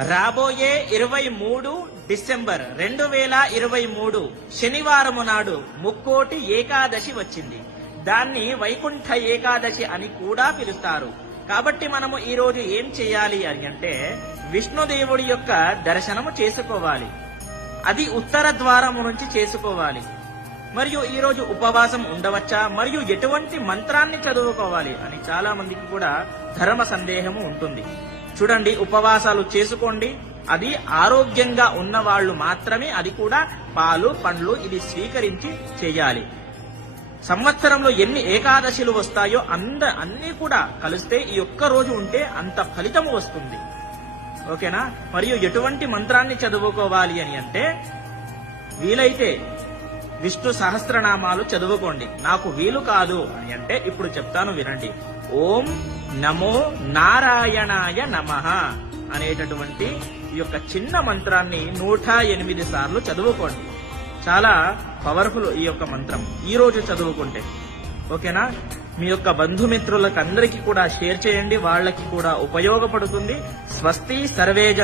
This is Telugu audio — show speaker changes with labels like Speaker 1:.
Speaker 1: రాబోయే ఇరవై మూడు డిసెంబర్ రెండు వేల ఇరవై మూడు శనివారము నాడు ముక్కోటి ఏకాదశి వచ్చింది. దాన్ని వైకుంఠ ఏకాదశి అని కూడా పిలుస్తారు. కాబట్టి మనము ఈ రోజు ఏం చేయాలి అని అంటే విష్ణుదేవుడి యొక్క దర్శనము చేసుకోవాలి. అది ఉత్తర ద్వారము నుంచి చేసుకోవాలి. మరియు ఈ రోజు ఉపవాసం ఉండవచ్చా? మరియు ఎటువంటి మంత్రాన్ని చదువుకోవాలి? అని చాలా మందికి కూడా ధర్మ సందేహము ఉంటుంది. చూడండి ఉపవాసాలు చేసుకోండి. అది ఆరోగ్యంగా ఉన్న వాళ్ళు మాత్రమే అది కూడా పాలు పండ్లు ఇది స్వీకరించి చేయాలి. సంవత్సరంలో ఎన్ని ఏకాదశిలు వస్తాయో అంద అన్ని కూడా కలిస్తే ఈ ఒక్క రోజు ఉంటే అంత ఫలితము వస్తుంది. ఓకేనా? మరియు ఎటువంటి మంత్రాన్ని చదువుకోవాలి అని అంటే వీలైతే విష్ణు సహస్రనామాలు చదువుకోండి. నాకు వీలు కాదు అని అంటే ఇప్పుడు చెప్తాను వినండి. ఓం నమో నారాయణాయ నమః అనేటటువంటి ఈ యొక్క చిన్న మంత్రాన్ని నూట ఎనిమిది సార్లు చదువుకోండి. చాలా పవర్ఫుల్ ఈ యొక్క మంత్రం. ఈ రోజు చదువుకుంటే. ఓకేనా? మీ యొక్క బంధుమిత్రులకు అందరికీ కూడా షేర్ చేయండి. వాళ్ళకి కూడా ఉపయోగపడుతుంది. స్వస్తి సర్వేజ